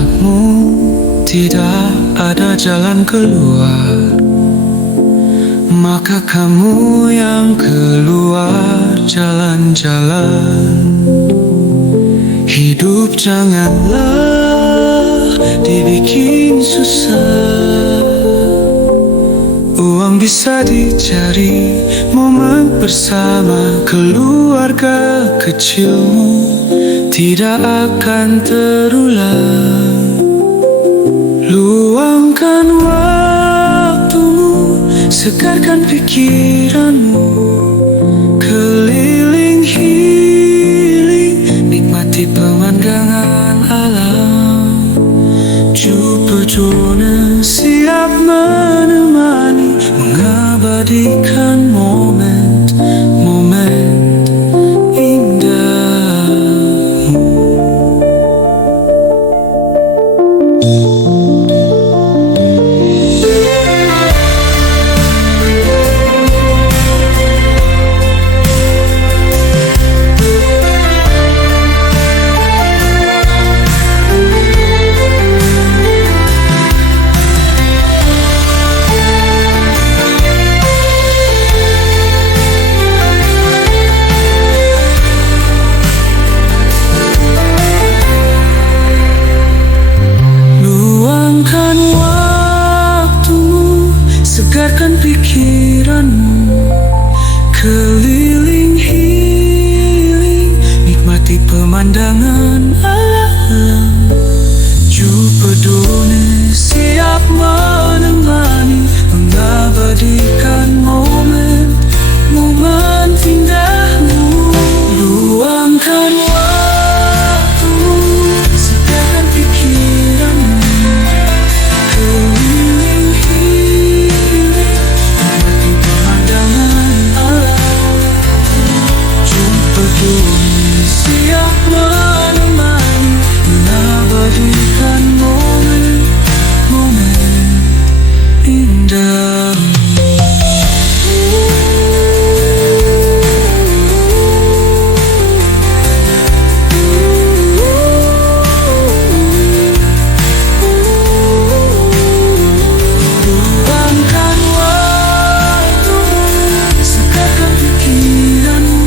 masalahmu, tidak ada jalan keluar. Maka kamu yang keluar jalan-jalan. Hidup janganlah dibikin susah. Uang bisa dicari, momen bersama keluarga kecilmu tidak akan terulang. Luangkan waktumu, segarkan pikiranmu, keliling healing, nikmati pemandangan alam. Jupiter Jonas siap menemani, mengabadikan momen-momen indahmu. Segarkan pikiranmu, keliling healing, nikmati pemandangan alam. Jupiter siap menemani, mengabadikan momen-momen indahmu. Luangkan waktumu, segarkan pikiranmu, keliling siap menemani, mengabadikan momen-momen indah. Luangkan waktumu, segarkan pikiranmu,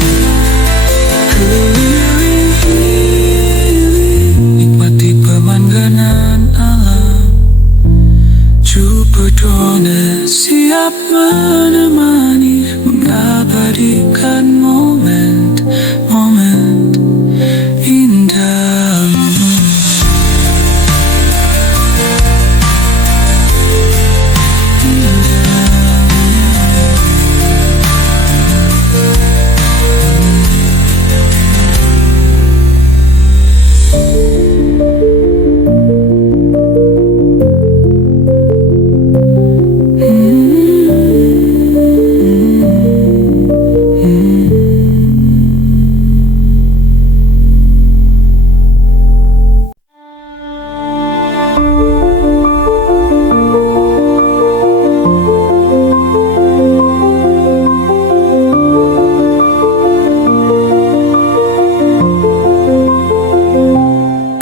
keliling healing, nikmati pemandangan alam. Jupiter siap menemani, mengabadikan momen-momen indahmu.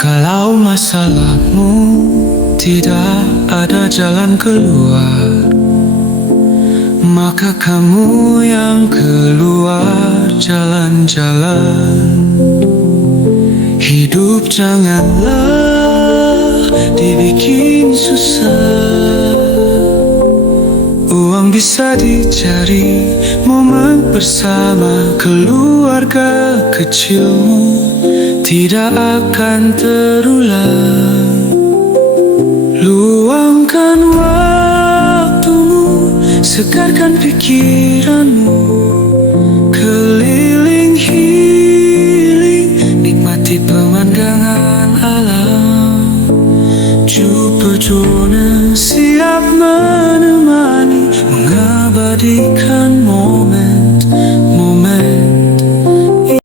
Kalau masalahmu tidak ada jalan keluar, maka kamu yang keluar jalan-jalan. Hidup janganlah dibikin susah. Uang bisa dicari, momen bersama keluarga kecilmu tidak akan terulang. Luangkan waktumu, segarkan pikiranmu, keliling healing, nikmati pemandangan alam. Jupiter siap